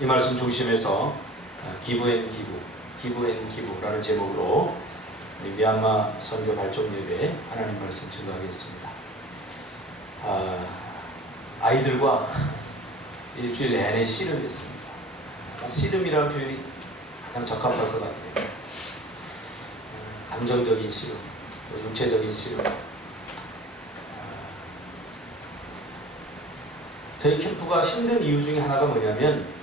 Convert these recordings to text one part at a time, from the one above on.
이 말씀 중심에서 기브라는 제목으로 미얀마 선교 발전 예배 하나님 말씀 증거하겠습니다. 아이들과 일주일 내내 씨름했습니다. 씨름이라는 표현이 가장 적합할 것 같아요. 감정적인 씨름, 또 육체적인 씨름. 저희 캠프가 힘든 이유 중에 하나가 뭐냐면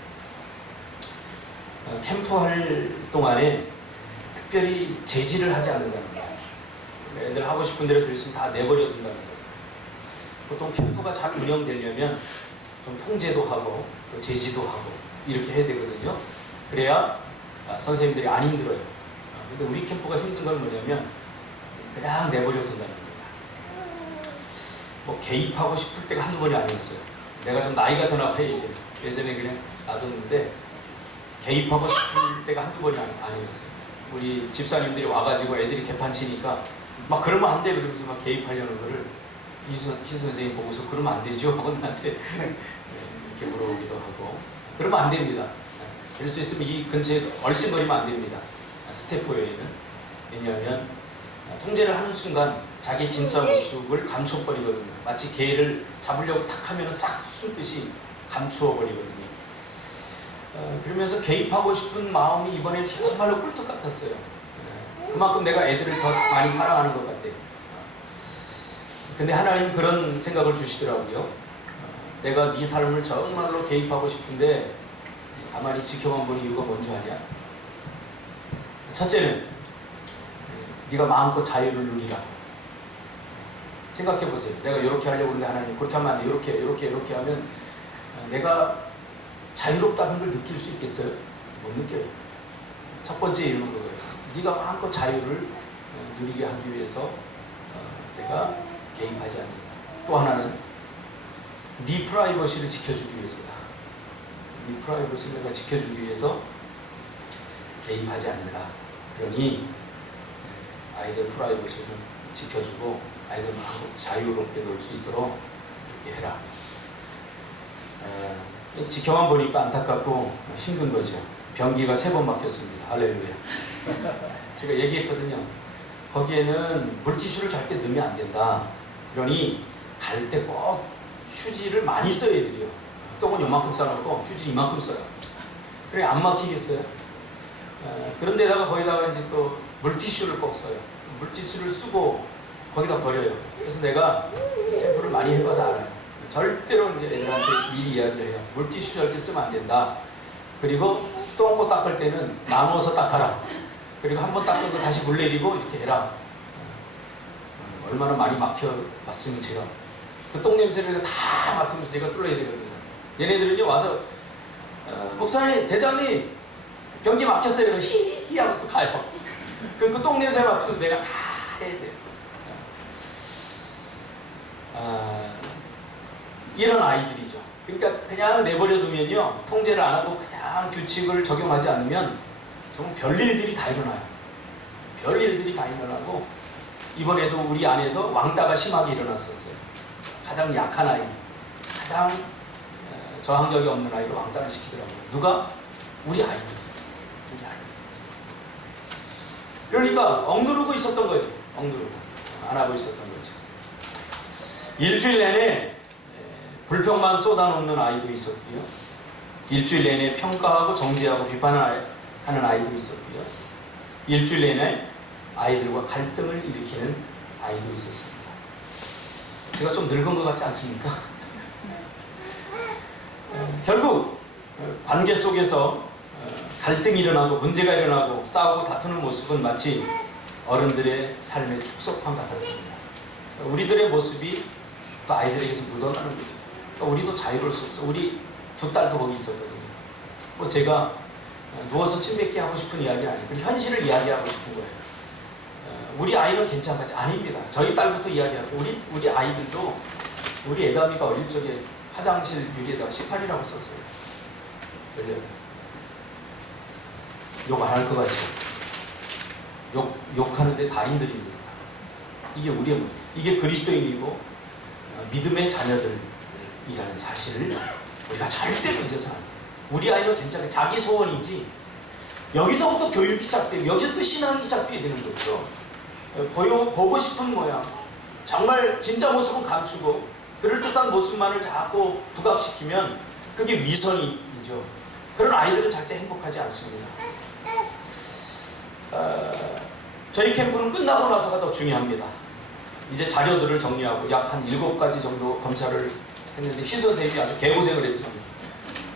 캠프할 동안에 특별히 제지를 하지 않는다는 거예요. 애들 하고 싶은 대로 될 수 있으면 다 내버려 둔다는 거예요. 보통 캠프가 잘 운영되려면 좀 통제도 하고 또 제지도 하고 이렇게 해야 되거든요. 그래야 선생님들이 안 힘들어요. 근데 우리 캠프가 힘든 건 뭐냐면 그냥 내버려 둔다는 겁니다. 뭐 개입하고 싶을 때가 한두 번이 아니었어요. 내가 좀 나이가 더 나봐요. 이제 예전에 그냥 놔뒀는데 개입하고 싶을 때가 한두 번이 아니었어요. 우리 집사님들이 와가지고 애들이 개판 치니까 막 그러면 안 돼 그러면서 막 개입하려는 거를 희 선생님 보고서 그러면 안 되죠 하고 나한테 이렇게 물어보기도 하고 그러면 안 됩니다. 될 수 있으면 이 근처에 얼씬거리면 안 됩니다. 스태프웨이는. 왜냐하면 통제를 하는 순간 자기 진짜 모습을 감춰버리거든요. 마치 개를 잡으려고 탁 하면 싹 숨듯이 감추어버리거든요. 그러면서 개입하고 싶은 마음이 이번에 정말로 꿀떡 같았어요. 그만큼 내가 애들을 더 많이 사랑하는 것 같아요. 근데 하나님 그런 생각을 주시더라고요. 내가 네 삶을 정말로 개입하고 싶은데 가만히 지켜만 보는 이유가 뭔지 아냐? 첫째는 네가 마음껏 자유를 누리라. 생각해보세요. 내가 이렇게 하려고 하는데 하나님 그렇게 하면 안 돼. 이렇게 하면 내가 자유롭다는 걸 느낄 수 있겠어요? 못 느껴요. 첫 번째 이유는 그거예요. 네가 마음껏 자유를 누리게 하기 위해서 내가 개입하지 않는다. 또 하나는 네 프라이버시를 지켜주기 위해서다. 네 프라이버시를 내가 지켜주기 위해서 개입하지 않는다. 그러니 아이들 프라이버시를 좀 지켜주고 아이들 마음껏 자유롭게 놀 수 있도록 그렇게 해라. 지켜만 보니까 안타깝고 힘든 거죠. 변기가 3번 막혔습니다. 할렐루야. 제가 얘기했거든요. 거기에는 물티슈를 절대 넣으면 안 된다. 그러니 갈 때 꼭 휴지를 많이 써야 돼요. 똥은 요만큼 싸놓고 휴지 이만큼 써요. 그래 안 막히겠어요. 그런데다가 거기다가 이제 또 물티슈를 꼭 써요. 물티슈를 쓰고 거기다 버려요. 그래서 내가 캠프를 많이 해봐서 알아요. 절대로 이제 애들한테 미리 이야기를 해요. 물티슈 절대 쓰면 안 된다. 그리고 똥꼬 닦을 때는 나눠서 닦아라. 그리고 한번 닦은 거 다시 물 내리고 이렇게 해라. 얼마나 많이 막혀봤으면 제가 그 똥 냄새를 다 맡으면서 제가 뚫어야 되거든요. 얘네들은요 와서 목사님, 대장님 변기 막혔어요. 히히 하고 또 가요. 그럼 그 똥 냄새 맡으면서 내가 다 해야 돼요. 이런 아이들이죠. 그러니까 그냥 내버려 두면요 통제를 안 하고 그냥 규칙을 적용하지 않으면 정말 별일들이 다 일어나요. 별일들이 다 일어나고 이번에도 우리 안에서 왕따가 심하게 일어났었어요. 가장 약한 아이, 가장 저항력이 없는 아이를 왕따를 시키더라고요. 누가? 우리 아이들. 우리 아이들. 그러니까 억누르고 있었던 거죠. 억누르고 안 하고 있었던 거죠. 일주일 내내 불평만 쏟아놓는 아이도 있었고요. 일주일 내내 평가하고 정죄하고 비판하는 아이도 있었고요. 일주일 내내 아이들과 갈등을 일으키는 아이도 있었습니다. 제가 좀 늙은 것 같지 않습니까? 결국 관계 속에서 갈등이 일어나고 문제가 일어나고 싸우고 다투는 모습은 마치 어른들의 삶의 축소판 같았습니다. 우리들의 모습이 또 아이들에게서 묻어나는 거죠. 우리도 자유로울 수 없어. 우리 두 딸도 거기 있었거든요. 뭐 제가 누워서 침 뱉기 하고 싶은 이야기는 아니고 현실을 이야기하고 싶은 거예요. 우리 아이는 괜찮겠지? 아닙니다. 저희 딸부터 이야기하고 우리 아이들도 우리 애담이가 어릴 적에 화장실 유리에다가 18이라고 썼어요. 욕 안 할 것 같죠? 욕하는데 달인들입니다. 이게 우리의 모습. 이게 그리스도인이고 믿음의 자녀들이라는 사실을 우리가 절대로 잊어서는 안 돼요. 우리 아이는 괜찮아. 자기 소원이지. 여기서부터 교육이 시작되고 여기서 또 신앙이 시작되게 되는 거죠. 보고 싶은 모양, 정말 진짜 모습은 감추고 그럴듯한 모습만을 자꾸 부각시키면 그게 위선이죠. 그런 아이들은 절대 행복하지 않습니다. 저희 캠프는 끝나고 나서가 더 중요합니다. 이제 자료들을 정리하고 약 한 7가지 정도 검사를 했는데 희 선생님이 아주 개고생을 했습니다.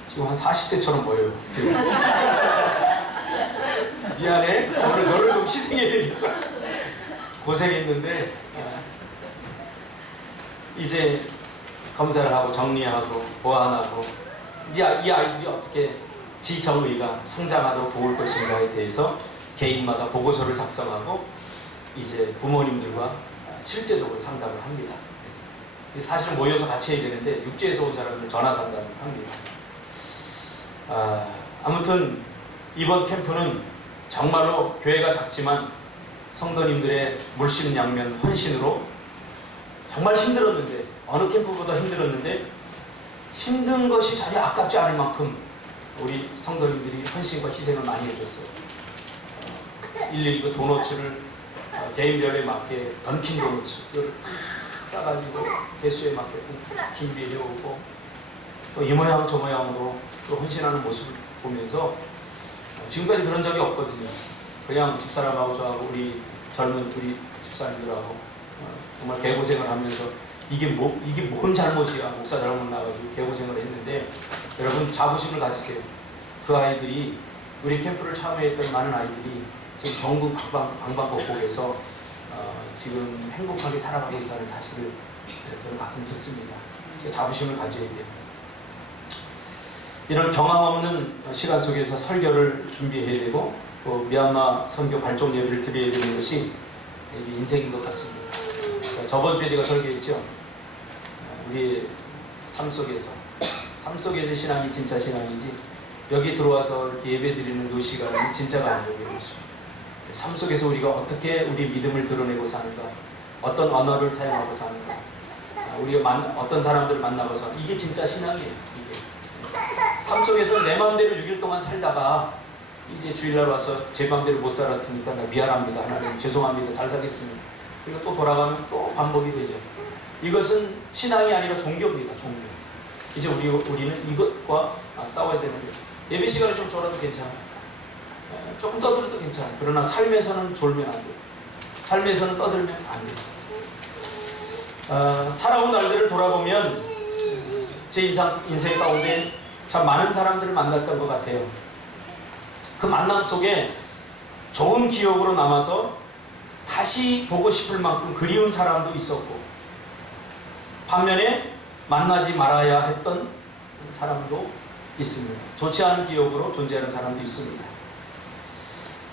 지금 한 40대처럼 보여요. 미안해. 오늘 너를 좀 희생해야 되겠어. 고생했는데 이제 검사를 하고 정리하고 보완하고 이제 이 아이들이 어떻게 지정의가 성장하도록 도울 것인가에 대해서 개인마다 보고서를 작성하고 이제 부모님들과 실제적으로 상담을 합니다. 사실은 모여서 같이 해야 되는데 육지에서 온 사람을 전화 상담을 합니다. 아무튼 이번 캠프는 정말로 교회가 작지만 성도님들의 물심양면 헌신으로 정말 힘들었는데 어느 캠프보다 힘들었는데 힘든 것이 전혀 아깝지 않을 만큼 우리 성도님들이 헌신과 희생을 많이 해줬어요. 일일이 그 도너츠를 개인별에 맞게 던킨 도너츠 그걸 싸가지고 개수에 맞게 준비해오고 또 이 모양 저 모양으로 또 헌신하는 모습을 보면서 지금까지 그런 적이 없거든요. 그냥 집사람하고 저하고 우리 젊은 우리 집사님들하고 정말 개고생을 하면서 이게 뭔 잘못이야. 목사 잘못 나가지고 개고생을 했는데 여러분 자부심을 가지세요. 그 아이들이 우리 캠프를 참여했던 많은 아이들이 지금 전국 방방곡곡에서 지금 행복하게 살아가고 있다는 사실을 저는 가끔 듣습니다. 자부심을 가져야 돼요. 이런 경험 없는 시간 속에서 설교를 준비해야 되고 또 미얀마 선교 발족 예배를 드려야 되는 것이 인생인 것 같습니다. 저번 주에 제가 설교했죠. 우리의 삶 속에서 신앙이 진짜 신앙인지 여기 들어와서 이렇게 예배 드리는 이 시간은 진짜가 아니에요. 삶 속에서 우리가 어떻게 우리 믿음을 드러내고 사는가, 어떤 언어를 사용하고 사는가, 우리가 어떤 사람들을 만나고 사는가, 이게 진짜 신앙이에요. 이게. 삶 속에서 내 마음대로 6일 동안 살다가 이제 주일날 와서 제 마음대로 못 살았으니까 나 미안합니다. 하나님 죄송합니다. 잘 살겠습니다. 그리고 또 돌아가면 또 반복이 되죠. 이것은 신앙이 아니라 종교입니다. 종교. 이제 우리는 이것과 싸워야 되는 거예요. 예배 시간에 좀 졸아도 괜찮아요. 조금 떠들어도 괜찮아요. 그러나 삶에서는 졸면 안 돼요. 삶에서는 떠들면 안 돼요. 살아온 날들을 돌아보면 제 인생 가운데 참 많은 사람들을 만났던 것 같아요. 그 만남 속에 좋은 기억으로 남아서 다시 보고 싶을 만큼 그리운 사람도 있었고 반면에 만나지 말아야 했던 사람도 있습니다. 좋지 않은 기억으로 존재하는 사람도 있습니다.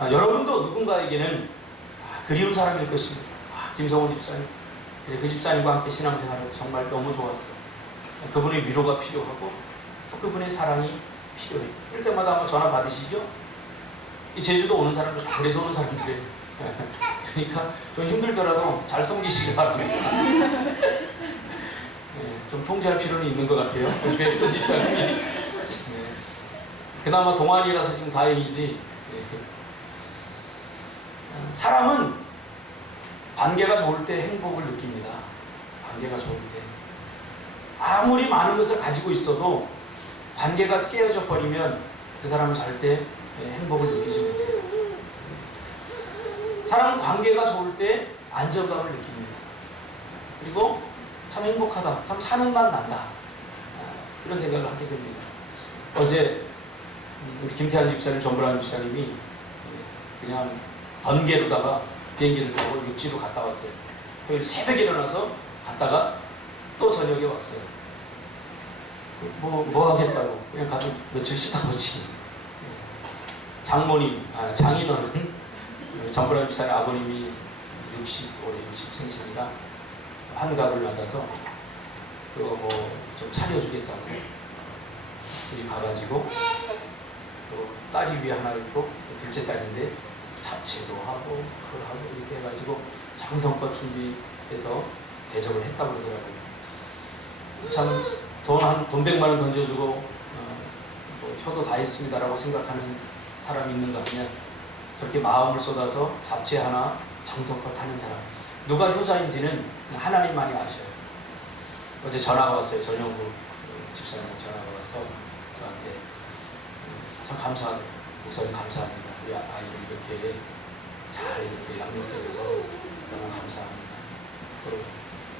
여러분도 누군가에게는 그리운 사람일 것입니다. 김성훈 집사님, 그 집사님과 함께 신앙생활을 정말 너무 좋았어요. 그분의 위로가 필요하고 또 그분의 사랑이 필요해요. 이럴 때마다 한번 전화 받으시죠? 이 제주도 오는 사람들 다 그래서 오는 사람들이에요. 그러니까 좀 힘들더라도 잘 섬기시기 바랍니다. 좀 통제할 필요는 있는 것 같아요. 그래서 집사님이 그나마 동안이라서 지금 다행이지. 사람은 관계가 좋을 때 행복을 느낍니다. 관계가 좋을 때 아무리 많은 것을 가지고 있어도 관계가 깨어져 버리면 그 사람은 절대 행복을 느끼지 못해요. 사람은 관계가 좋을 때 안정감을 느낍니다. 그리고 참 행복하다, 참 사는 맛 난다, 그런 생각을 하게 됩니다. 어제 우리 김태환 집사님, 정보란 집사님이 그냥 번개로다가 비행기를 타고 육지로 갔다 왔어요. 토요일 새벽에 일어나서 갔다가 또 저녁에 왔어요. 뭐 하겠다고 그냥 가서 며칠 쉬다 오지. 장인어른 정보란 집사님 아버님이 올해 60 생신이라 환갑을 맞아서 그거 좀 차려주겠다고 우리 가가지고 또 딸이 위에 하나 있고 둘째 딸인데 잡채도 하고 그걸 하고 이렇게 해가지고 정성껏 준비해서 대접을 했다고 그러더라고요. 참 돈 100만 원 던져주고 효도 다 했습니다라고 생각하는 사람이 있는가 하면 저렇게 마음을 쏟아서 잡채 하나 정성껏 하는 사람, 누가 효자인지는 하나님만이 아셔요. 어제 전화가 왔어요. 전영구 집사님 전화가 와서 저한테 참 감사하네요. 목사님 감사합니다. 우리 아이를 이렇게 잘 이렇게 양육해줘서 너무 감사합니다. 또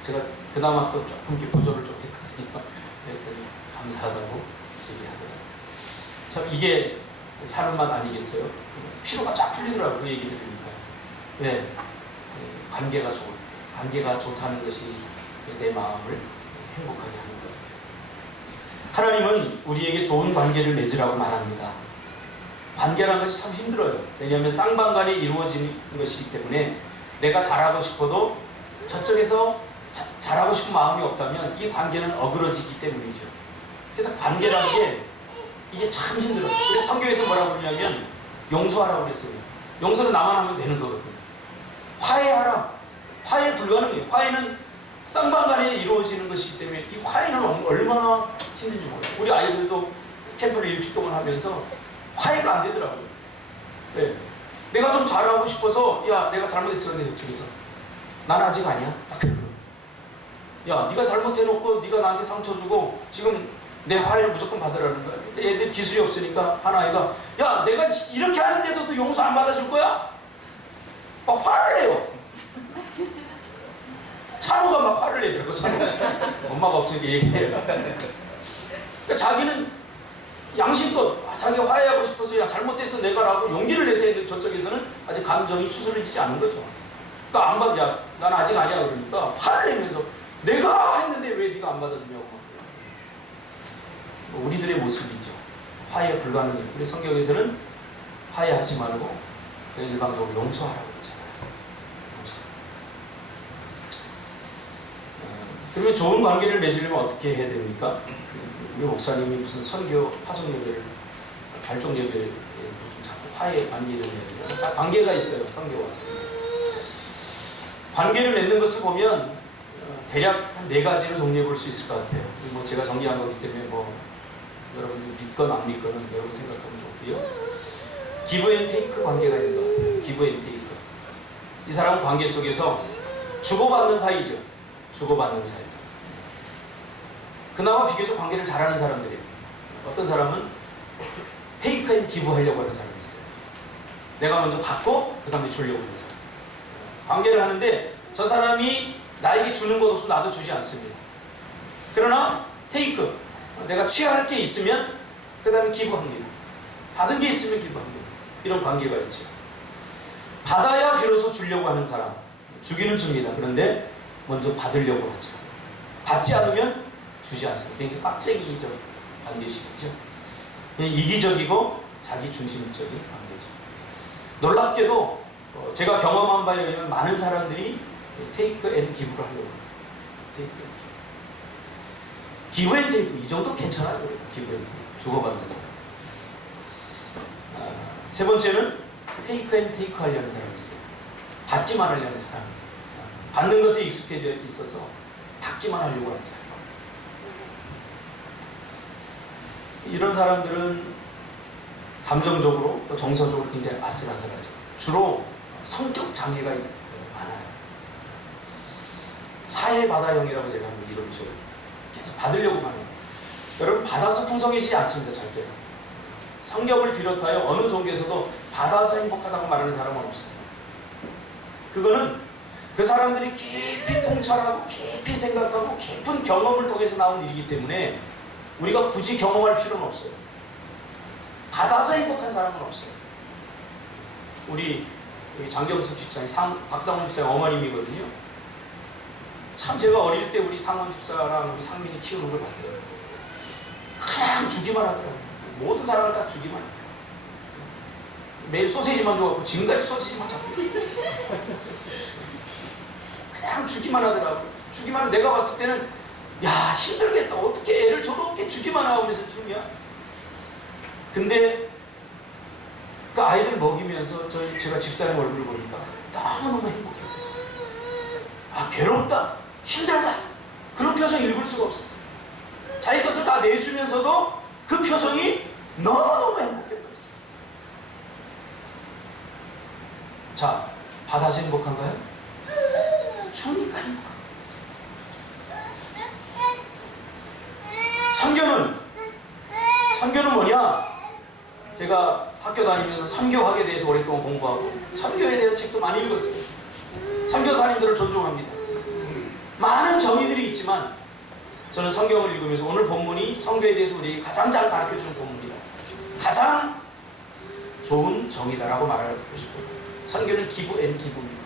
제가 그나마 또 조금 이렇게 구조를 좀 했거든요. 그랬더니 감사하다고 얘기하더라고요. 참 이게 사는 맛 아니겠어요? 피로가 쫙 풀리더라고요. 그 얘기 들으니까. 왜? 관계가 좋을 때, 관계가 좋다는 것이 내 마음을 행복하게 하는 거예요. 하나님은 우리에게 좋은 관계를 맺으라고 말합니다. 관계라는 것이 참 힘들어요. 왜냐하면 쌍방간에 이루어지는 것이기 때문에 내가 잘하고 싶어도 저쪽에서 잘하고 싶은 마음이 없다면 이 관계는 어그러지기 때문이죠. 그래서 관계라는 게 이게 참 힘들어요. 그래서 성경에서 뭐라고 그러냐면 용서하라고 그랬어요. 용서는 나만 하면 되는 거거든요. 화해하라. 화해 불가능해요. 화해는 쌍방간에 이루어지는 것이기 때문에 이 화해는 얼마나 힘든지 몰라요. 우리 아이들도 캠프를 일주일 동안 하면서 화해가 안 되더라고요. 네. 내가 좀 잘하고 싶어서 야 내가 잘못했어. 근데 저쪽에서 난 아직 아니야. 야 네가 잘못해놓고 네가 나한테 상처 주고 지금 내 화해를 무조건 받으라는 거야. 애들 기술이 없으니까 한 아이가 야 내가 이렇게 하는데도 너 용서 안 받아줄 거야? 막 화를 내요. 찬호가 막 화를 내더라고. 찬호. 엄마가 없으니까 얘기해요. 그러니까 자기는 양심껏 자기가 화해하고 싶어서 야 잘못했어 내가라고 용기를 내세야 돼. 저쪽에서는 아직 감정이 추스러지지 않은 거죠. 그러니까 안 받아. 야 난 아직 아니야. 그러니까 화를 내면서 내가 했는데 왜 네가 안 받아주냐고. 우리들의 모습이죠. 화해 불가능해요. 그래서 성경에서는 화해하지 말고 일방적으로 용서하라고 그러잖아요. 용서. 그러면 좋은 관계를 맺으려면 어떻게 해야 됩니까? 우리 목사님이 무슨 선교 파송 예배를 발종 예배를 무슨 자꾸 화해 관계를 맺는 다 관계가 있어요. 선교와 관계를 맺는 것을 보면 대략 한 4가지로 정리해 볼 수 있을 것 같아요. 뭐 제가 정리한 거기 때문에 뭐 여러분 믿건 안 믿건은 여러분 생각하면 좋고요. 기브 앤 테이크 관계가 있는 것 같아요. 기브 앤 테이크. 이 사람은 관계 속에서 주고받는 사이죠. 주고받는 사이. 그나마 비교적 관계를 잘하는 사람들이에요. 어떤 사람은 테이크 앤 기브 하려고 하는 사람이 있어요. 내가 먼저 받고 그 다음에 주려고 하는 사람. 관계를 하는데 저 사람이 나에게 주는 것 없으면 나도 주지 않습니다. 그러나 테이크, 내가 취할 게 있으면 그 다음에 기부합니다. 받은 게 있으면 기부합니다. 이런 관계가 있죠. 받아야 비로소 주려고 하는 사람, 주기는 줍니다. 그런데 먼저 받으려고 하죠. 받지 않으면 주지 않습니다. 이게 깍쟁이적 관계식이죠. 이기적이고 자기 중심적인 관계죠. 놀랍게도 제가 경험한 바에 의하면 많은 사람들이 테이크 앤 기부를 하려고 합니다. 테이크 앤 기부. 기부 앤 테이크 이 정도 괜찮아요. 기부 앤 테이크 주고받는 사람. 세 번째는 테이크 앤 테이크 하려는 사람이 있어요. 받기만 하려는 사람. 받는 것에 익숙해져 있어서 받기만 하려고 하는 사람. 이런 사람들은 감정적으로 또 정서적으로 굉장히 아슬아슬하죠. 주로 성격 장애가 많아요. 사회바다형이라고 제가 한번 이름을 지어요. 계속 받으려고만 해요. 여러분 받아서 풍성해지지 않습니다. 절대로. 성경을 비롯하여 어느 종교에서도 받아서 행복하다고 말하는 사람은 없습니다. 그거는 그 사람들이 깊이 통찰하고 깊이 생각하고 깊은 경험을 통해서 나온 일이기 때문에 우리가 굳이 경험할 필요는 없어요. 받아서 행복한 사람은 없어요. 우리 장경숙 집사님, 박상원 집사님 어머님이거든요. 참 제가 어릴 때 우리 상원 집사랑 우리 상민이 키우는 걸 봤어요. 그냥 주기만 하더라고요. 모든 사람을 다 주기만 해요. 매일 소세지만 줘갖고 지금까지 소세지만 잡고 있어요. 그냥 주기만 하더라고요. 주기만 하고 내가 봤을 때는 야 힘들겠다. 어떻게 애를 저렇게 주기만 하고 그래서 키우냐. 근데 그 아이들 먹이면서 제가 집사님 얼굴을 보니까 너무너무 행복해 보였어요. 아 괴롭다. 힘들다. 그런 표정 읽을 수가 없었어요. 자기 것을 다 내주면서도 그 표정이 너무너무 행복해버렸어요. 자, 받아서 행복한가요? 주니까 행복합니다. 선교는 뭐냐? 제가 학교 다니면서 선교학에 대해서 오랫동안 공부하고 선교에 대한 책도 많이 읽었어요. 선교사님들을 존중합니다. 많은 정의들이 있지만 저는 성경을 읽으면서 오늘 본문이 선교에 대해서 우리에게 가장 잘 가르쳐주는 본문이다. 가장 좋은 정의다라고 말하고 싶어요. 선교는 give and give입니다.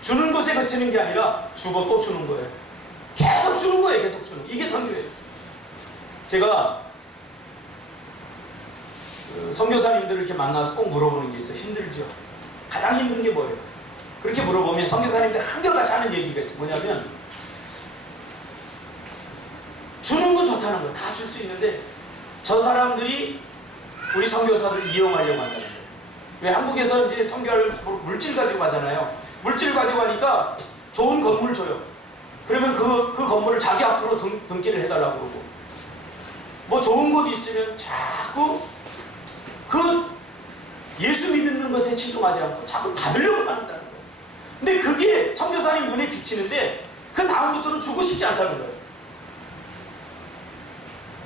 주는 것에 그치는 게 아니라 주고 또 주는 거예요. 계속 주는 거예요. 계속 주는. 이게 선교예요. 제가 선교사님들을 이렇게 만나서 꼭 물어보는 게 있어요. 힘들죠? 가장 힘든 게 뭐예요? 그렇게 물어보면 선교사님들 한결같이 하는 얘기가 있어요. 뭐냐면 주는 건 좋다는 거예요. 다 줄 수 있는데 저 사람들이 우리 선교사들을 이용하려고 한다는 거예요. 왜 한국에서 이제 선교할 물질 가지고 가잖아요. 물질 가지고 가니까 좋은 건물 줘요. 그러면 그 건물을 자기 앞으로 등기를 해달라고 그러고 뭐 좋은 곳 있으면 자꾸 그 예수 믿는 것에 치중하지 않고 자꾸 받으려고 한다는 거예요. 근데 그게 선교사님 눈에 비치는데 그 다음부터는 주고 싶지 않다는 거예요.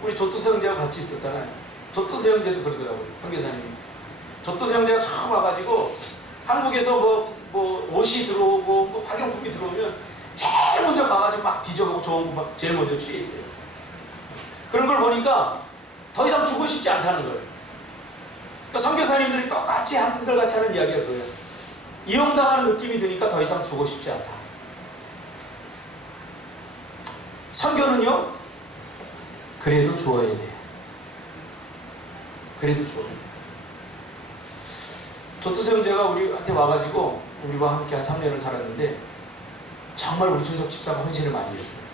우리 조투수 형제와 같이 있었잖아요. 조투수 형제도 그러더라고요. 선교사님이. 조투수 형제가 처음 와가지고 한국에서 뭐 옷이 들어오고 뭐 화경품이 들어오면 제일 먼저 가가지고 막 뒤져보고 좋은 거 막 제일 먼저 취해야 돼요. 그런 걸 보니까 더 이상 주고 싶지 않다는 거예요. 그러니까 선교사님들이 똑같이 한결같이 하는 이야기가 그거예요. 이용당하는 느낌이 드니까 더 이상 주고 싶지 않다. 선교는요, 그래도 주어야 돼요. 그래도 주어야 돼요. 조투수 형제가 우리한테 와가지고 우리와 함께 한 3년을 살았는데 정말 우리 준석 집사가 헌신을 많이 했어요.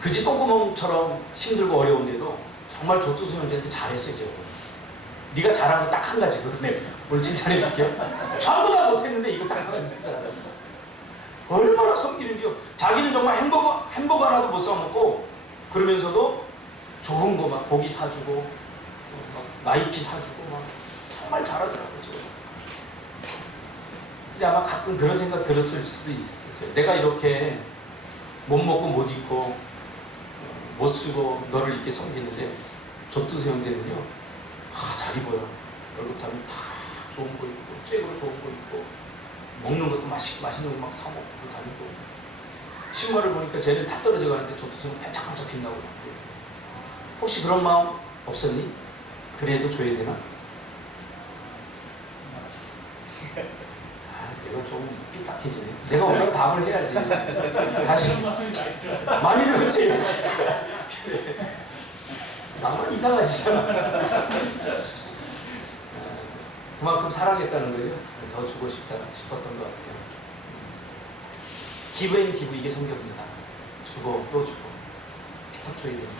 그지 똥구멍처럼 힘들고 어려운데도 정말 조투수 형제한테 잘했어요. 제가. 네가 잘한 거 딱 한 가지 그러네. 오늘 칭찬해줄게요. 전부 다 못했는데 이거 딱 한 가지 진짜 잘했어. 얼마나 섬기는지요. 자기는 정말 햄버거 하나도 못 사먹고 그러면서도 좋은 거 막 고기 사주고 막 나이키 사주고 막 정말 잘하더라고요. 근데 아마 가끔 그런 생각 들었을 수도 있어요. 내가 이렇게 못 먹고 못 입고 못 쓰고 너를 이렇게 섬기는데 조투수 형제는요, 잘 입어요. 얼굴타면 다 좋은 거 입고 쬐으로 좋은 거 입고 먹는 것도 맛있는 거 막 사 먹고 다니고 신발을 보니까 쟤는 다 떨어져 가는데 조투수는 반짝반짝 빛나고 혹시 그런 마음 없었니? 그래도 줘야 되나? 내가 좀 삐딱해지네. 내가 오늘 답을 해야지. 다시 많이 들었지? 그래. 나만 이상하시잖아. 그만큼 사랑했다는 거예요. 더 주고 싶었던 것 같아요. give and give, 이게 성경입니다. 주고 또 주고 계속 줘야 됩니다.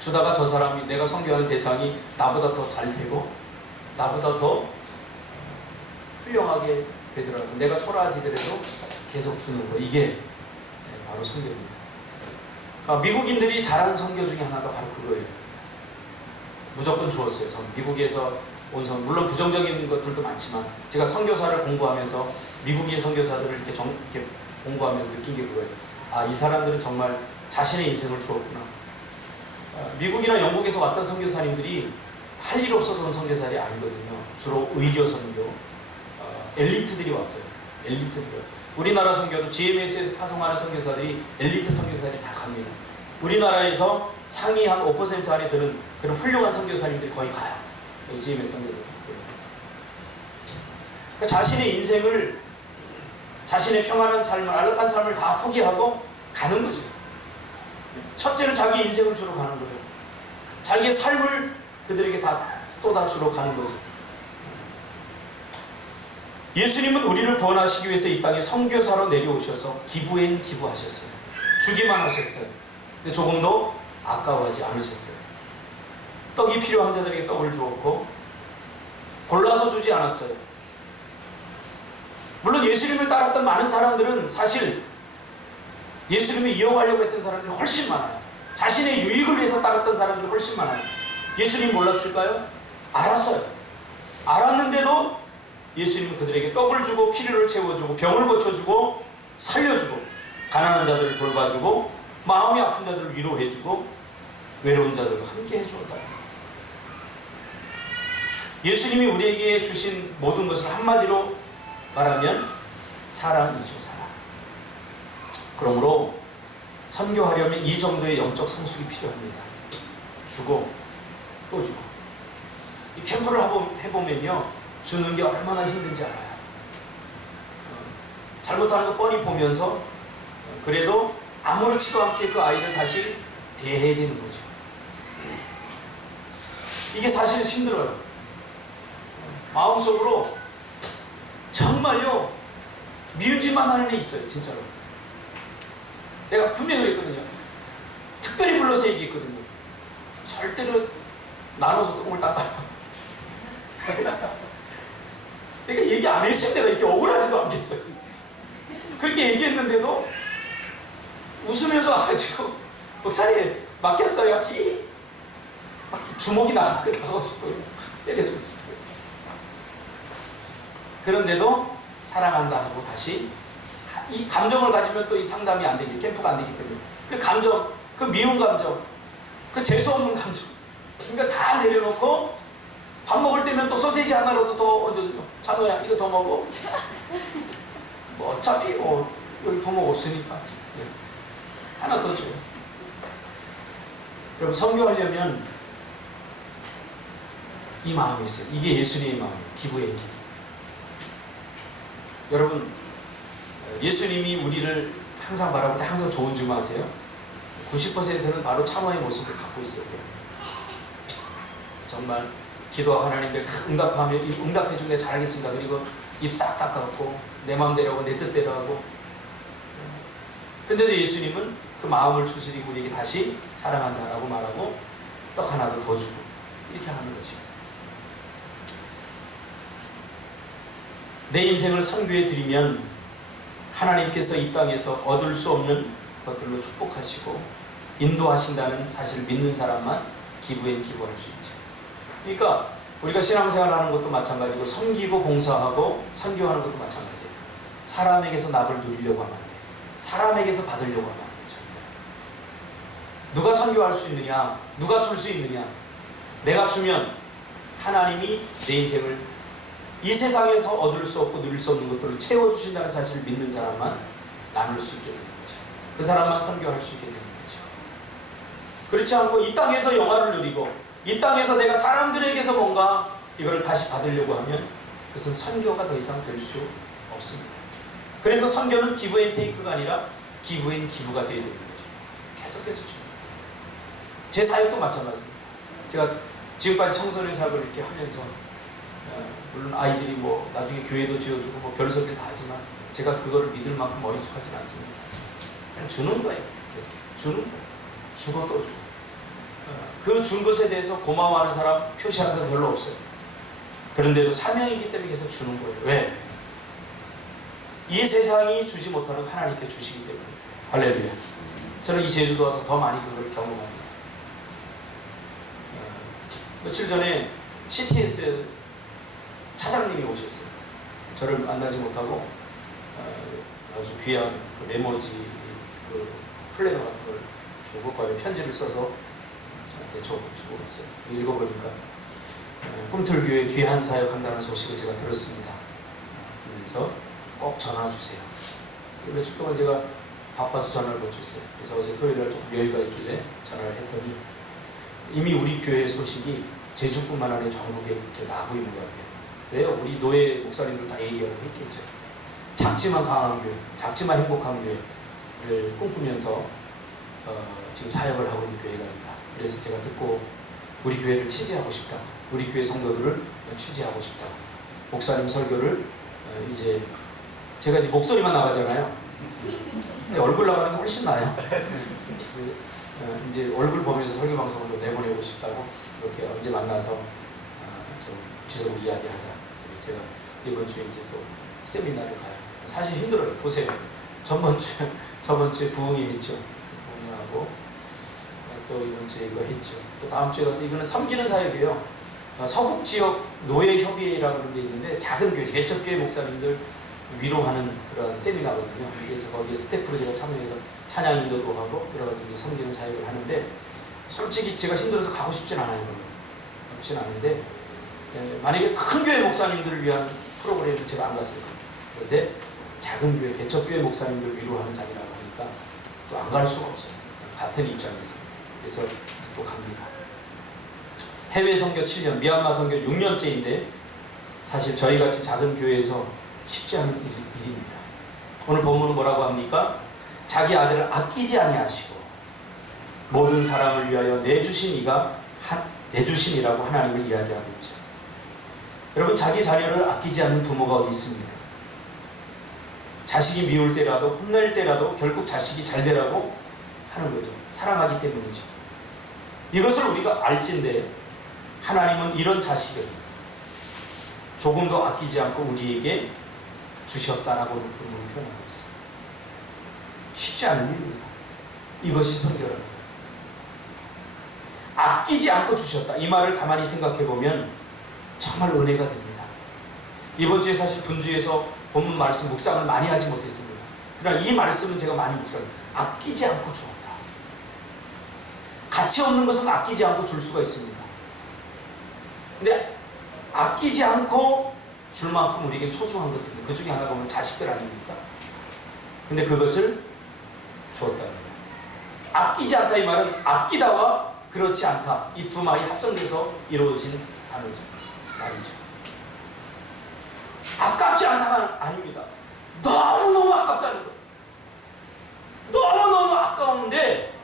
주다가 저 사람이, 내가 섬겨하는 대상이 나보다 더 잘 되고 나보다 더 훌륭하게 되더라고요. 내가 초라하지더라도 계속 주는 거, 이게 바로 선교입니다. 미국인들이 잘하는 선교 중에 하나가 바로 그거예요. 무조건 주었어요. 저는 미국에서 온 선, 물론 부정적인 것들도 많지만 제가 선교사를 공부하면서 미국인 선교사들을 이렇게 공부하면서 느낀 게 그거예요. 이 사람들은 정말 자신의 인생을 주었구나. 미국이나 영국에서 왔던 선교사님들이 할 일 없어서 온 선교사들이 아니거든요. 주로 의료 선교, 엘리트들이 왔어요. 엘리트들이 왔어요. 우리나라 선교도 GMS에서 파송하는 선교사들이 엘리트 선교사들이 다 갑니다. 우리나라에서 상위 한 5% 안에 드는 그런 훌륭한 선교사님들이 거의 가요. GMS 선교사들. 그러니까 자신의 인생을, 자신의 평안한 삶을, 안락한 삶을 다 포기하고 가는 거죠. 첫째는 자기 인생을 주러 가는 거예요. 자기의 삶을 그들에게 다 쏟아주러 가는 거죠. 예수님은 우리를 구원하시기 위해서 이 땅에 선교사로 내려오셔서 기부엔 기부하셨어요. 주기만 하셨어요. 근데 조금도 아까워하지 않으셨어요. 떡이 필요한 자들에게 떡을 주었고 골라서 주지 않았어요. 물론 예수님을 따랐던 많은 사람들은 사실 예수님을 이용하려고 했던 사람들이 훨씬 많아요. 자신의 유익을 위해서 따랐던 사람들이 훨씬 많아요. 예수님 몰랐을까요? 알았어요. 알았는데도 예수님은 그들에게 떡을 주고 필요를 채워주고 병을 고쳐주고 살려주고 가난한 자들을 돌봐주고 마음이 아픈 자들을 위로해주고 외로운 자들과 함께 해주었다. 예수님이 우리에게 주신 모든 것을 한마디로 말하면 사랑이죠. 사랑. 그러므로 선교하려면 이 정도의 영적 성숙이 필요합니다. 주고 또 주고. 이 캠프를 해보면요, 주는 게 얼마나 힘든지 알아요. 잘못하는 거 뻔히 보면서 그래도 아무렇지도 않게 그 아이를 다시 대해야 되는 거죠. 이게 사실 힘들어요. 마음속으로 정말요 미운 짓만 하는 애 있어요. 진짜로. 내가 분명히 그랬거든요. 특별히 불러서 얘기했거든요. 절대로 나눠서 똥을 닦아요. 그러니까 얘기 안 했을 때가 이렇게 억울하지도 않겠어요. 그렇게 얘기했는데도 웃으면서 와가지고 목사님 맡겼어요. 막 주먹이 나가고 싶어요. 때려주고 싶어요. 그런데도 사랑한다 하고 다시 이 감정을 가지면 또 이 상담이 안 되기, 캠프가 안 되기 때문에 그 감정, 그 미운 감정, 그 재수없는 감정, 그러니까 다 내려놓고 밥 먹을 때면 또 소시지 하나라도 더 얹어줘. 찬호야 이거 더 먹어. 뭐 어차피 뭐 여기 부모가 없으니까 하나 더 줘요. 여러분 선교하려면 이 마음이 있어요. 이게 예수님의 마음이에요. 기부의 길. 여러분 예수님이 우리를 항상 바라볼 때 항상 좋은 줄 아세요? 90%는 바로 참화의 모습을 갖고 있어요. 정말 기도하고 하나님께 응답하며 응답해주면 내가 잘하겠습니다. 그리고 입 싹 닦아갖고 내 마음대로 하고 내 뜻대로 하고. 근데도 예수님은 그 마음을 추스리고 우리에게 다시 사랑한다라고 말하고 떡 하나도 더 주고 이렇게 하는 거죠. 내 인생을 선교해 드리면 하나님께서 이 땅에서 얻을 수 없는 것들로 축복하시고 인도하신다는 사실을 믿는 사람만 기부에 기부할 수 있죠. 그러니까 우리가 신앙생활 하는 것도 마찬가지고 섬기고 봉사하고 선교하는 것도 마찬가지예요. 사람에게서 낙을 누리려고 하면 안 돼요. 사람에게서 받으려고 하면 안 돼요. 누가 선교할 수 있느냐? 누가 줄 수 있느냐? 내가 주면 하나님이 내 인생을 이 세상에서 얻을 수 없고 누릴 수 없는 것들을 채워주신다는 사실을 믿는 사람만 나눌 수 있게 되는 거죠. 그 사람만 선교할 수 있게 되는 거죠. 그렇지 않고 이 땅에서 영화를 누리고 이 땅에서 내가 사람들에게서 뭔가 이걸 다시 받으려고 하면 그것은 선교가 더 이상 될 수 없습니다. 그래서 선교는 기브 앤 테이크가 아니라 기브 앤 기부가 되어야 되는 거죠. 계속해서 줍니다. 제 사역도 마찬가지입니다. 제가 지금까지 청소년 사역을 이렇게 하면서 물론 아이들이 뭐 나중에 교회도 지어주고 뭐 별소리를 다 하지만 제가 그거를 믿을 만큼 어리숙하진 않습니다. 그냥 주는 거예요. 계속 주는 거예요. 주고 또 주고. 그 준 것에 대해서 고마워하는 사람, 표시하는 사람 별로 없어요. 그런데도 사명이기 때문에 계속 주는 거예요. 왜? 이 세상이 주지 못하는 하나님께 주시기 때문에. 할렐루야. 저는 이 제주도 와서 더 많이 그걸 경험합니다. 며칠 전에 CTS 차장님이 오셨어요. 저를 만나지 못하고 아주 귀한 그 메모지 그 플래너 같은 걸 주고 거기에 편지를 써서 저한테 주고 갔어요. 읽어보니까 꿈틀교회 귀한 사역한다는 소식을 제가 들었습니다. 그러면서 꼭 전화 주세요. 며칠 동안 제가 바빠서 전화를 못 줬어요. 그래서 어제 토요일날 조금 여유가 있길래 전화를 했더니 이미 우리 교회의 소식이 제주뿐만 아니라 전국에 이렇게 나고 있는 것 같아요. 왜요? 우리 노예 목사님들 다 얘기하고 했겠죠. 작지만 강한 교회, 작지만 행복한 교회를 꿈꾸면서 지금 사역을 하고 있는 교회가 있다. 그래서 제가 듣고 우리 교회를 취재하고 싶다. 우리 교회 성도들을 취재하고 싶다. 목사님 설교를 이제 제가 이제 목소리만 나가잖아요. 근데 얼굴 나가는 게 훨씬 나아요. 이제 얼굴 보면서 설교 방송을 내보내고 싶다고 이렇게 언제 만나서 좀 구체적으로 이야기하자. 제가 이번 주에 이제 또 세미나를 가요. 사실 힘들어요. 보세요. 저번 주에 부흥이 했죠. 부흥하고 또 이번 주에 이거 했죠. 또 다음 주에 가서 이거는 섬기는 사역이에요. 서북 지역 노예 협의회라고 하는 데 있는데 작은 교회, 개척교회 목사님들 위로하는 그런 세미나거든요. 그래서 거기에 스태프로 제가 참여해서 찬양 인도도 하고 여러 가지 섬기는 사역을 하는데 솔직히 제가 힘들어서 가고 싶진 않아요. 그렇진 않은데 만약에 큰 교회 목사님들을 위한 프로그램은 제가 안 갔을 거예요. 그런데 작은 교회, 개척교회 목사님들 위로하는 자리라고 하니까 또 안 갈 수가 없어요. 같은 입장에서. 그래서 또 갑니다. 해외 선교 7년, 미얀마 선교 6년째인데 사실 저희같이 작은 교회에서 쉽지 않은 일입니다. 오늘 본문은 뭐라고 합니까? 자기 아들을 아끼지 아니하시고 모든 사람을 위하여 내주신이라고 하나님을 이야기하고 있죠. 여러분, 자기 자녀를 아끼지 않는 부모가 어디 있습니까? 자식이 미울 때라도 혼낼 때라도 결국 자식이 잘 되라고 하는 거죠. 사랑하기 때문이죠. 이것을 우리가 알진데 하나님은 이런 자식을 조금도 아끼지 않고 우리에게 주셨다라고 표현하고 있습니다. 쉽지 않은 일입니다. 이것이 선교라는 거예요. 아끼지 않고 주셨다. 이 말을 가만히 생각해 보면 정말 은혜가 됩니다. 이번 주에 사실 분주에서 본문 말씀 묵상을 많이 하지 못했습니다. 그러나 이 말씀은 제가 많이 아끼지 않고 주었다. 가치 없는 것은 아끼지 않고 줄 수가 있습니다. 근데 아끼지 않고 줄 만큼 우리에게 소중한 것들인데 그 중에 하나가 보면 자식들 아닙니까? 근데 그것을 주었다는 거예요. 아끼지 않다 이 말은 아끼다와 그렇지 않다 이 두 말이 합성돼서 이루어진 말이죠. 아깝지 않다가 아닙니다. 너무너무 아깝다는 거예요. 너무너무 아까운데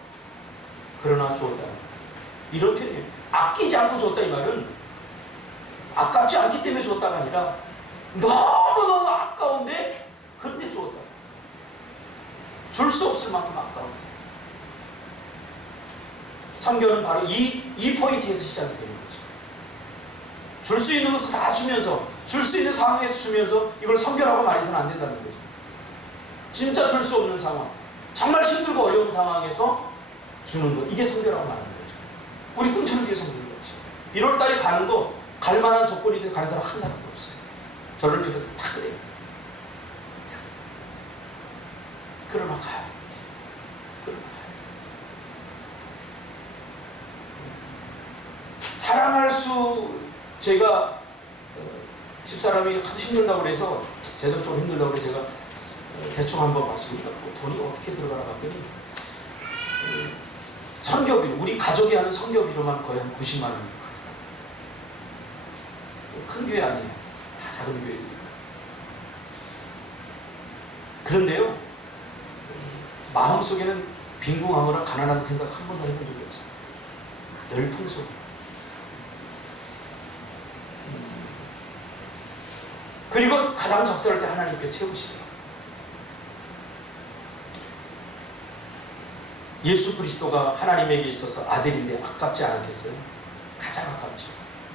그러나 주었다는 거예요. 이런 표현이에요. 아끼지 않고 줬다 이 말은 아깝지 않기 때문에 줬다가 아니라 너무너무 아까운데 그런데 주었다. 줄 수 없을 만큼 아까운데. 선교는 바로 이 포인트에서 시작이 되는 거죠. 줄 수 있는 것을 다 주면서 줄 수 있는 상황에서 주면서 이걸 선교라고 말해서는 안 된다는 거죠. 진짜 줄 수 없는 상황, 정말 힘들고 어려운 상황에서 주는 것, 이게 선교라고 말하는 거죠. 우리 꿈틀을 위해 선교를 거지. 1월달에 가는 거 갈 만한 조건이 돼 가는 사람 한 사람도 없어요. 저를 비롯해 다 그래요. 그러나 가요. 그러나 가요. 사랑할 수, 제가 집사람이 하도 힘들다고 그래서 재정적으로 힘들다고 그래서 제가 대충 한번 봤습니다. 돈이 어떻게 들어가나 봤더니 선교비, 우리 가족이 하는 선교비로만 거의 한 90만 원입니다. 큰 교회 아니에요. 다 작은 교회예요. 그런데요, 마음속에는 빈궁하거나 가난한 생각 한 번도 해본 적이 없어요. 늘 풍성. 그리고 가장 적절할 때 하나님께 채우시더라고요. 예수 그리스도가 하나님에게 있어서 아들인데 아깝지 않았겠어요? 가장 아깝죠.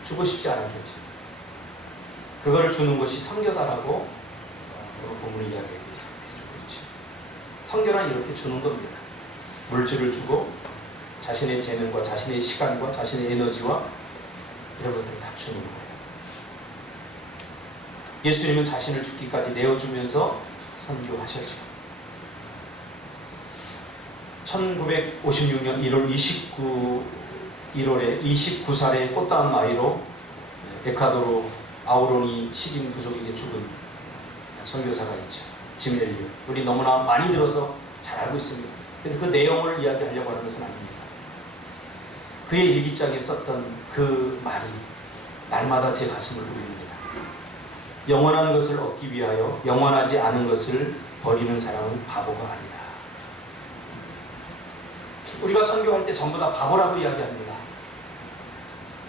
주고 싶지 않았겠죠. 그거를 주는 것이 선교다라고 본문이 이야기해주고 있죠. 선교는 이렇게 주는 겁니다. 물질을 주고 자신의 재능과 자신의 시간과 자신의 에너지와 이런 것들을 다 주는 거예요. 예수님은 자신을 죽기까지 내어주면서 선교하셨죠. 1956년 1월에 29살의 꽃다운 나이로 에콰도르 아우로니 식인 부족에게 죽은 선교사가 있죠. 짐 엘리오. 우리 너무나 많이 들어서 잘 알고 있습니다. 그래서 그 내용을 이야기하려고 하는 것은 아닙니다. 그의 일기장에 썼던 그 말이 날마다 제 가슴을 울립니다. 영원한 것을 얻기 위하여 영원하지 않은 것을 버리는 사람은 바보가 아니다. 우리가 선교할 때 전부 다 바보라고 이야기합니다.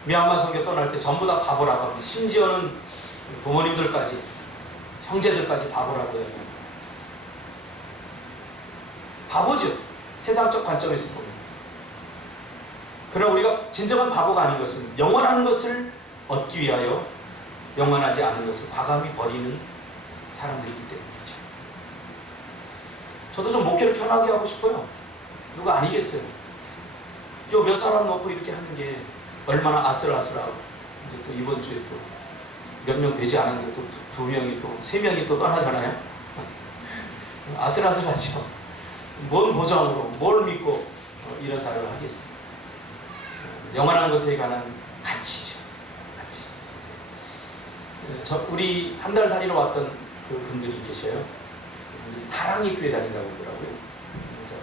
미얀마 선교 떠날 때 전부 다 바보라고 합니다. 심지어는 부모님들까지, 형제들까지 바보라고 이야기합니다. 바보죠. 세상적 관점에서 보면. 그러나 우리가 진정한 바보가 아닌 것은 영원한 것을 얻기 위하여 영원하지 않은 것을 과감히 버리는 사람들이기 때문이죠. 저도 좀 목회를 편하게 하고 싶어요. 누가 아니겠어요. 요 몇 사람 놓고 이렇게 하는 게 얼마나 아슬아슬하고, 이제 또 이번 주에 또 몇 명 되지 않았는데 또 두 명이 또 세 명이 또 떠나잖아요. 아슬아슬하죠. 뭔 보장으로, 뭘 믿고 이런 사역을 하겠습니까? 영원한 것에 관한 가치죠. 가치. 우리 한 달 살이로 왔던 그 분들이 계셔요. 우리 사랑의 교회 다닌다고 그러더라고요. 그래서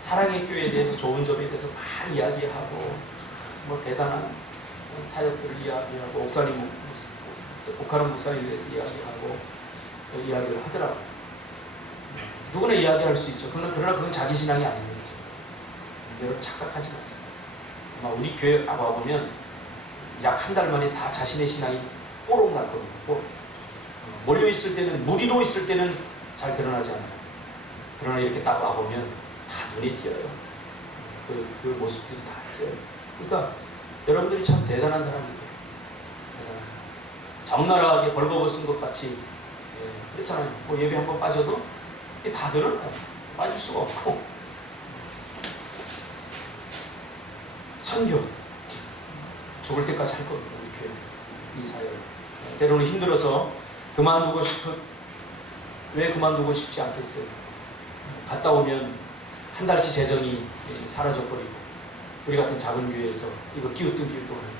사랑의 교회에 대해서 좋은 점에 대해서 막 이야기하고, 뭐 대단한 사역들을 이야기하고, 옥하는 목사님에 대해서 이야기하고, 이야기를 하더라고요. 누구나 이야기할 수 있죠. 그러나 그건 자기 신앙이 아닌 거죠. 여러분 착각하지 마세요. 아마 우리 교회 딱 와보면 약 한 달 만에 다 자신의 신앙이 뽀록 날 겁니다. 뽀록. 몰려있을 때는, 무리로 있을 때는 잘 드러나지 않아요. 그러나 이렇게 딱 와보면 다 눈에 띄어요. 그 모습들이 다 띄어요. 그러니까 여러분들이 참 대단한 사람이에요. 적나라하게 벌거벗은 것 같이, 그렇잖아요. 뭐 예배 한번 빠져도 이게 다 드러나요. 빠질 수가 없고. 선교 죽을 때까지 할 겁니다. 우리 교회 이 사역. 때로는 힘들어서 왜 그만두고 싶지 않겠어요? 갔다 오면 한 달치 재정이 사라져버리고, 우리 같은 작은 교회에서 이거 기웃뚱기웃뚱 합니다.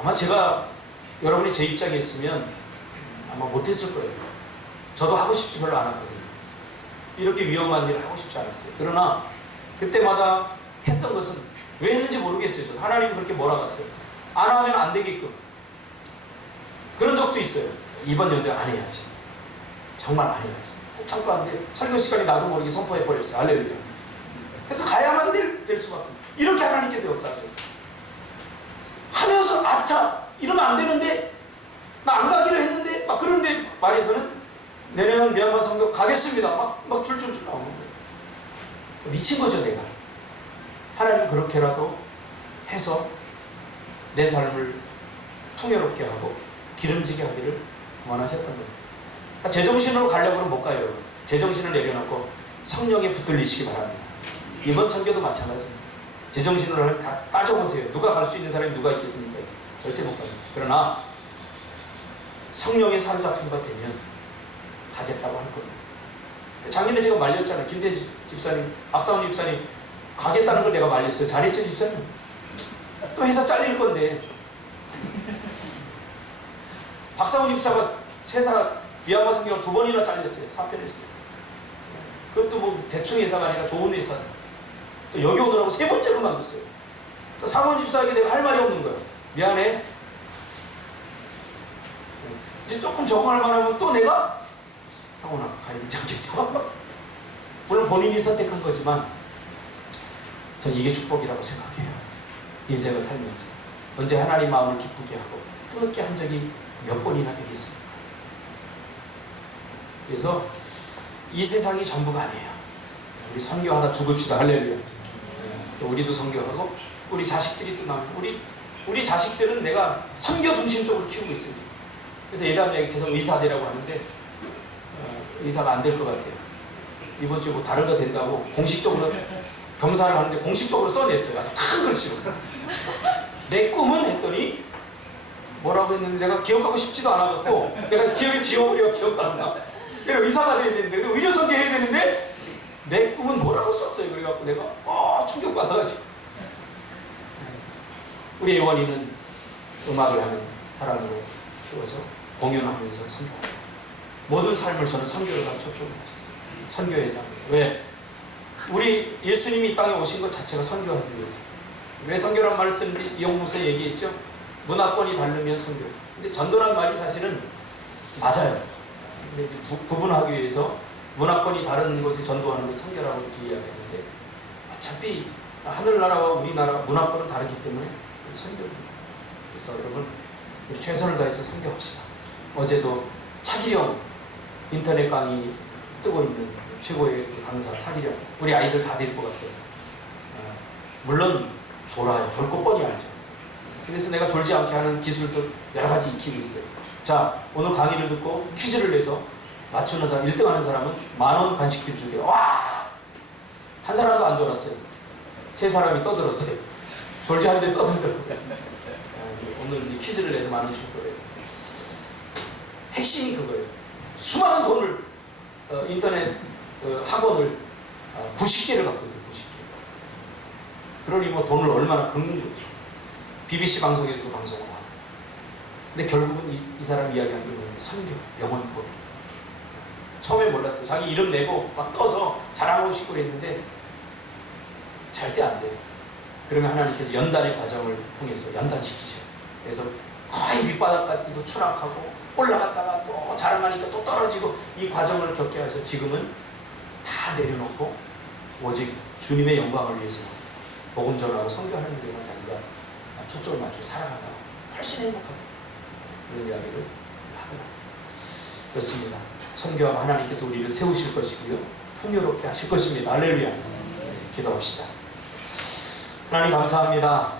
아마 제가 여러분이 제 입장에 있으면 아마 못했을 거예요. 저도 하고 싶지 별로 않았거든요. 이렇게 위험한 일을 하고 싶지 않았어요. 그러나 그때마다 했던 것은 왜 했는지 모르겠어요. 저도. 하나님이 그렇게 몰아갔어요. 안 하면 안 되게끔. 그런 적도 있어요. 이번 연도에 안 해야지. 정말 안 해야지. 참고 안 돼. 설교 시간에 나도 모르게 선포해버렸어요. 할렐루야. 그래서 가야만 될 수밖에. 이렇게 하나님께서 역사하셨어요. 하면서 아차! 이러면 안 되는데, 나 안 가기로 했는데, 막 그런데 말에서는 내년 미얀마 선교 가겠습니다. 막 줄줄줄 나오는 거예요. 미친 거죠, 내가. 하나님 그렇게라도 해서 내 삶을 풍요롭게 하고 기름지게 하기를 원하셨던 거예요. 그러니까 제정신으로 가려고는 못 가요, 여러분. 제정신을 내려놓고 성령에 붙들리시기 바랍니다. 이번 선교도 마찬가지입니다. 제정신으로 하면 다 따져보세요. 누가 갈 수 있는 사람이 누가 있겠습니까? 절대 못 갑니다. 그러나 성령에 사로잡힌 바 되면 가겠다고 할 겁니다. 작년에 제가 말렸잖아요. 김태희 집사님, 박사원 집사님 가겠다는 걸 내가 말렸어요. 잘했죠, 집사님? 또 회사 잘릴 건데. 박사원 집사가 회사 미얀마 선교가 2번이나 잘렸어요. 사표를 했어요. 그것도 뭐 대충 회사가 아니라 좋은 회사. 또 여기 오느라고 3번째 그만뒀어요. 또 상원 집사에게 내가 할 말이 없는 거예요. 미안해. 이제 조금 적응할 만하면 또 내가 상원아 가야 되지 않겠어? 물론 본인이 선택한 거지만 전 이게 축복이라고 생각해요. 인생을 살면서 언제 하나님 마음을 기쁘게 하고 뜨겁게 한 적이 몇 번이나 되겠습니까? 그래서 이 세상이 전부가 아니에요. 우리 선교하다 죽읍시다. 할렐루야. 우리도 선교하고 우리 자식들이 또 나면 우리 자식들은 내가 선교 중심적으로 키우고 있어요. 그래서 예담이에게 계속 의사 되라고 하는데 의사가 안 될 것 같아요. 이번 주에 뭐 다른 거 된다고 공식적으로 겸사를 하는데 공식적으로 써냈어요. 아주 큰 글씨로. 내 꿈은 했더니 뭐라고 했는데 내가 기억하고 싶지도 않아갖고 내가 기억에 지워버려. 기억도 안 나. 내가 의사가 돼야 되는데 의료선교 해야 되는데 내 꿈은 뭐라고 썼어요. 그래갖고 내가 충격받아가지고. 우리 예원이는 음악을 하는 사람으로 키워서 공연하면서 선교합니다. 모든 삶을 저는 선교를 다 초점을 맞췄어요. 선교의 삶. 왜? 우리 예수님이 이 땅에 오신 것 자체가 선교하기 위해서. 왜 선교란 말을 쓰는지 이용무 목사 얘기했죠. 문화권이 다르면 선교. 근데 전도란 말이 사실은 맞아요. 근데 이제 구분하기 위해서 문화권이 다른 곳에 전도하는 걸 선교라고 이렇게 이야기하는데 어차피 하늘나라와 우리나라 문화권은 다르기 때문에 선교입니다. 그래서 여러분 우리 최선을 다해서 선교합시다. 어제도 차기령 인터넷 강의 뜨고 있는 최고의 강사 차기령 우리 아이들 다 데리고 갔어요. 물론 졸아요. 졸 거 뻔히 알죠. 그래서 내가 졸지 않게 하는 기술도 여러 가지 익히고 있어요. 자, 오늘 강의를 듣고 퀴즈를 내서 맞추는 사람, 1등 하는 사람은 10,000원 간식비를 주게요. 와! 한 사람도 안 졸았어요. 세 사람이 떠들었어요. 졸지않게 떠들더라고요. 오늘 이 퀴즈를 내서 많은 줄 거예요. 핵심이 그거예요. 수많은 돈을 인터넷 학원을 90개를 갖고 있어요. 90개. 그러니 뭐 돈을 얼마나 긁는 거죠. BBC 방송에서도 방송을 하고. 근데 결국은 이 사람 이야기하는 게 뭐냐면 선교, 영혼법. 처음에 몰랐대요. 자기 이름 내고 막 떠서 자랑하고 싶고 그랬는데 절대 안 돼요. 그러면 하나님께서 연단의 과정을 통해서 연단시키셔요. 그래서 거의 밑바닥까지도 추락하고 올라갔다가 또 자랑하니까 또 떨어지고 이 과정을 겪게 하셔서 지금은 다 내려놓고 오직 주님의 영광을 위해서 복음 전하고 선교하는 일에만 자기가 초점을 맞추고 살아간다고 훨씬 행복하고 그런 이야기를 하더라고요. 그렇습니다. 선교하면 하나님께서 우리를 세우실 것이고요. 풍요롭게 하실 것입니다. 할렐루야. 기도합시다. 하나님 감사합니다.